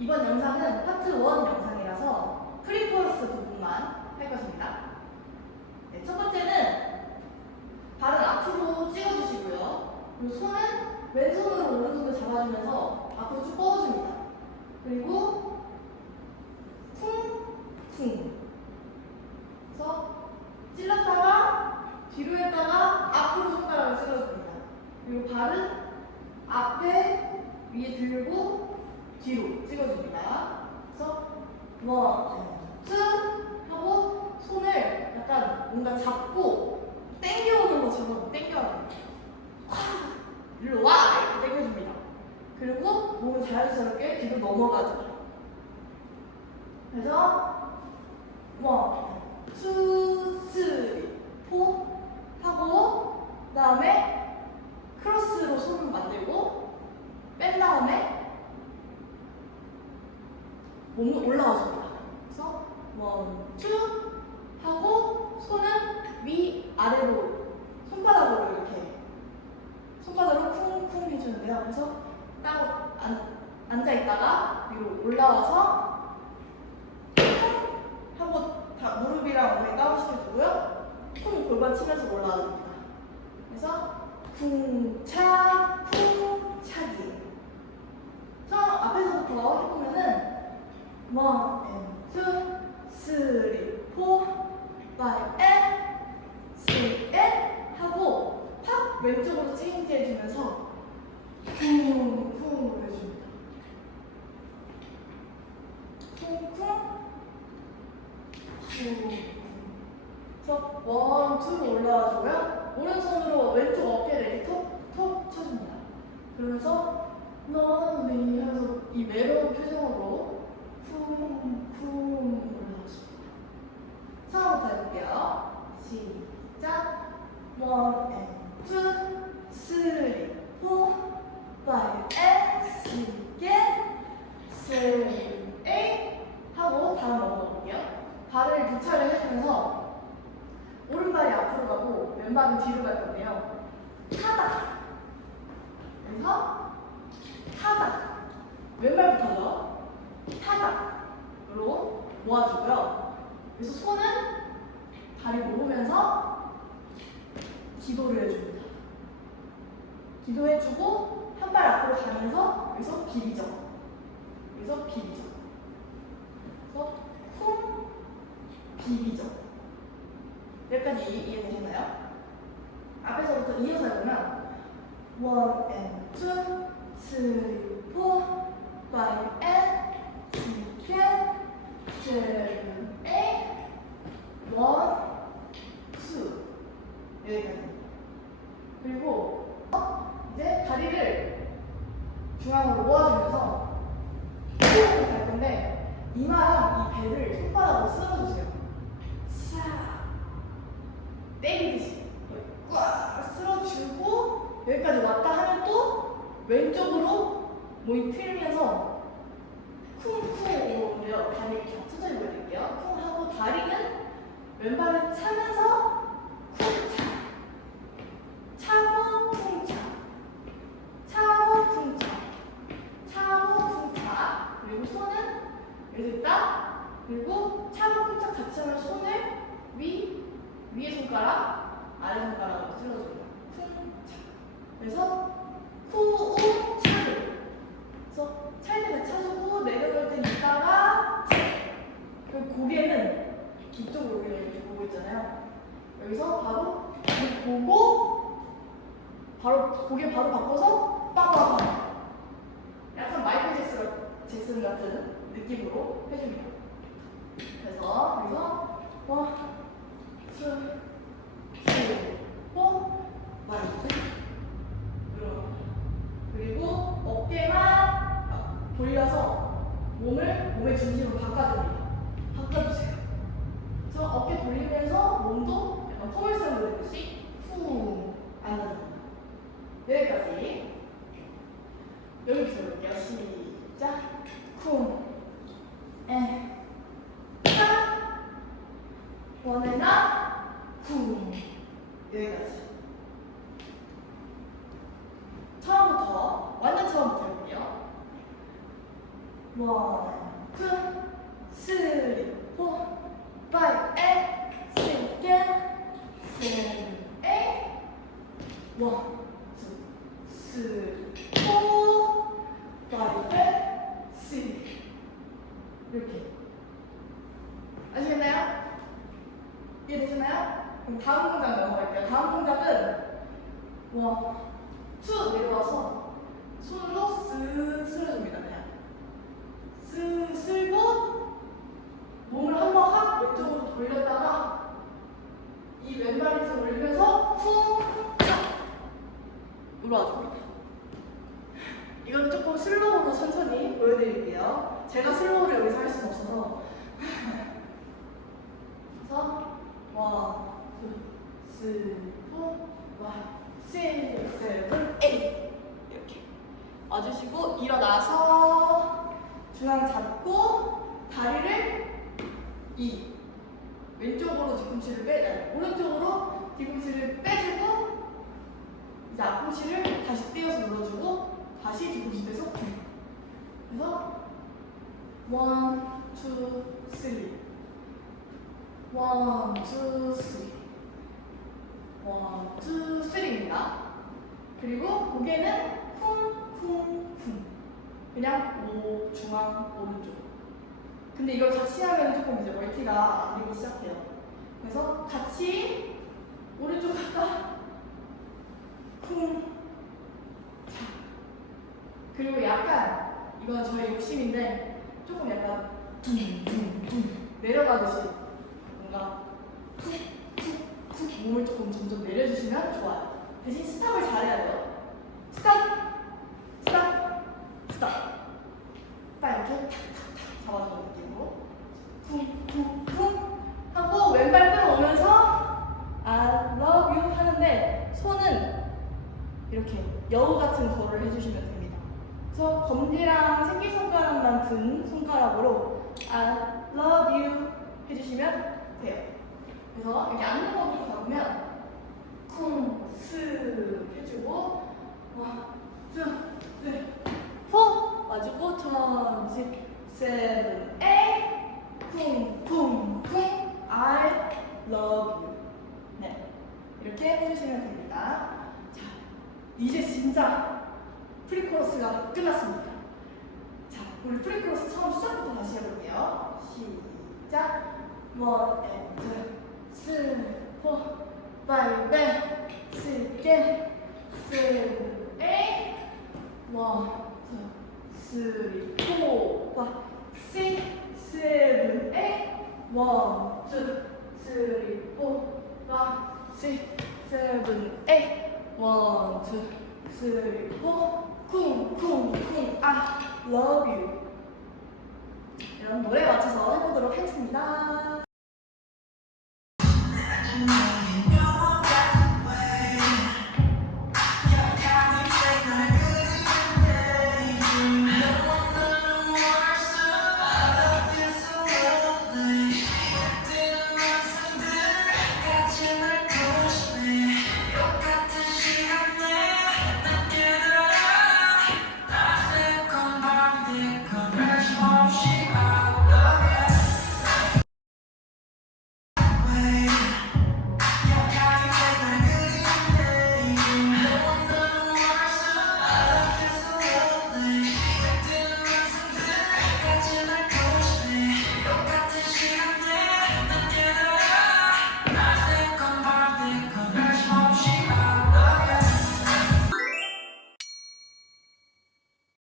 이번 영상은 파트 1 영상이라서 프리코러스 부분만 할 것입니다. 네, 첫 번째는 발을 앞으로 찍어주시고요. 그리고 손은 왼손으로 오른손을 잡아주면서 앞으로 쭉 뻗어줍니다. 그리고 쿵쿵 그래서 찔렀다가 뒤로 했다가 앞으로 손가락을 찍어줍니다. 그리고 발은 앞에 위에 들고 뒤로 찍어줍니다. 그래서 원, 투 하고 손을 약간 뭔가 잡고 당겨오는 것처럼 당겨야 됩니다. 콱! 일로 와! 이렇게 당겨줍니다. 그리고 몸을 자연스럽게 뒤로 넘어가죠. 그래서 원, 투, 쓰리, 포 하고 그다음에 크로스로 손을 만들고 뺀 다음에 몸을 올라와줍니다. 그래서 원, 투 하고 손은 위 아래로 손바닥으로 이렇게 손바닥으로 쿵쿵 해주는데요. 그래서 딱 앉, 앉아 있다가 올라와서 쿵 하고 다 무릎이랑 엉덩이 다운시켜주고요. 쿵 골반 치면서 올라와 줍니다. 그래서 쿵차 쿵차기. 처음 앞에서부터 해보면은 원, 투, 쓰리, 포, 파이브, 앤, 시, 앤 하고 팍 왼쪽으로 체인지 해주면서 쿵쿵 해줍니다. 쿵쿵 쿵. 그래서 원, 투로 올라와주고요. 오른손으로 왼쪽 어깨를 이렇게 톡, 톡 쳐줍니다. 그러면서 넌리 하면서 이 매러운 표정으로 쿵쿵 올라가십니다. 처음부터 해볼게요. 시작. 원, 앤, 투, 쓰리, 포, 파이브, 앤, 시계, 세븐, 에잇 하고 다음 넘어가 볼게요. 발을 교차를 해주면서 오른발이 앞으로 가고 왼발은 뒤로 갈 건데요. 타다. 그래서 타다. 왼발부터죠. 타다로 모아주고요. 그래서 손은 다리 모으면서 기도를 해줍니다. 기도해주고 한 발 앞으로 가면서 여기서 비비죠. 여기서 비비죠. 그래서 쿵 비비죠. 여기까지 이- 이해되셨나요? 앞에서부터 이어서 해보면 원 and two, three, four, five and six, seven, eight, one, two 여기까지. 그리고 이제 다리를 중앙으로 모아주면서 쭉갈 건데 이마랑 이 배를 손바닥으로 쓸어주세요. 싹 때리듯이 꽉 쓸어주고 여기까지 왔다 하면 또 왼쪽으로 몸이 틀면서 쿵쿵 오고요. 다리 이렇게 천천히 보여드릴게요. 쿵 하고 다리는 왼발을 차면서 쿵차. 차고 쿵차. 차고 쿵차. 차고 쿵차. 그리고 손은 여기서 그리고 차고 쿵차 같이 하면 손을 위 위에 손가락 아래 손가락으로 찔러줍니다. 쿵차. 그래서 차를 그래서 찰 때는 차주고 내려갈 때 차. 그리고 고개는 이쪽으로 이렇게 보고 있잖아요. 여기서 바로 보고 바로 고개 바로 바꿔서 빵빵빵 약간 마이클 잭슨, 잭슨 같은 느낌으로 해줍니다. 그래서 여기서 원, 투, 쓰리, 포, 마이크 이렇게 그리고 어깨만 돌려서 몸을 몸의 중심으로 바꿔줍니다. 바꿔주세요. 그래서 어깨 돌리면서 몸도 약간 포물선 돌리듯이 후 앉아줍니다. 여기까지. 여기부터 해볼게요. 시작 쿵 에, 짝 원해나 쿵 여기까지 처음부터 완전 처음부터 해볼게요 One, two, three, four, five, eight, six, seven, eight. One, two, three, four, five, eight, six. 이렇게. 아시겠나요? 이해되시나요? 그럼 다음 동작 넘어갈게요. 다음 동작은 와, 쭉 내려와서 손으로 쓱 쓸어줍니다. 그냥 쓱 쓸고 몸을 한 번 확 왼쪽으로 돌렸다가 이 왼발 밑에 올리면서 쿵착 올라와줍니다. 이건 조금 슬로우로 천천히 보여드릴게요. 제가 슬로우를 여기서 할 수는 없어서 원, 투, 쓰리, 포, 원, 식, 세븐, 에잇 이렇게 와주시고 일어나서 중앙 잡고 다리를 이 왼쪽으로 뒤꿈치를 빼, 오른쪽으로 뒤꿈치를 빼주고 이제 앞꿈치를 다시 띄어서 눌러주고 다시 뒤꿈치 빼서 쭉. 그래서 원, 투, 쓰리 원, 투, 쓰리입니다. 그리고 고개는 쿵 쿵 쿵 그냥 오, 중앙, 오른쪽 근데 이걸 같이 하면 조금 이제 멀티가 안 되기 시작해요. 그래서 같이 오른쪽 갔다 쿵 자. 그리고 약간 이건 저의 욕심인데 조금 약간 둥 둥 둥 내려가듯이 몸을 조금 점점 내려주시면 좋아요. 대신 스탑을 잘해야 돼요. 스탑 스탑 스탑 딱 이렇게 탁탁탁 잡아주는 느낌으로 쿵쿵쿵 하고 왼발 끌어오면서 I love you 하는데 손은 이렇게 여우 같은 거를 해주시면 됩니다. 그래서 검지랑 새끼손가락만 든 손가락으로 I love you 해주시면 돼요. 그래서 이렇게 앉는 거부터 잡으면 쿵, 스 해주고 와, 쭉, 네, 포 와주고 트원지 세븐 에잇. 쿵쿵 쿵. I love you. 네. 이렇게 해주시면 됩니다. 자 이제 진짜 프리코러스가 끝났습니다. 자 우리 프리코러스 처음 시작부터 다시 해볼게요. 시작. 원 앤드 쓰포 파이브 시게 세븐 에잇 원, 투, 쓰리, 포, 파, 식, 세븐, 에잇. 원, 투, 쓰리, 포, 파, 식, 세븐, 에잇. 원, 투, 쓰리, 포, 쿵, 쿵, 쿵, I love you. 이런 노래 맞춰서 해보도록 하겠습니다.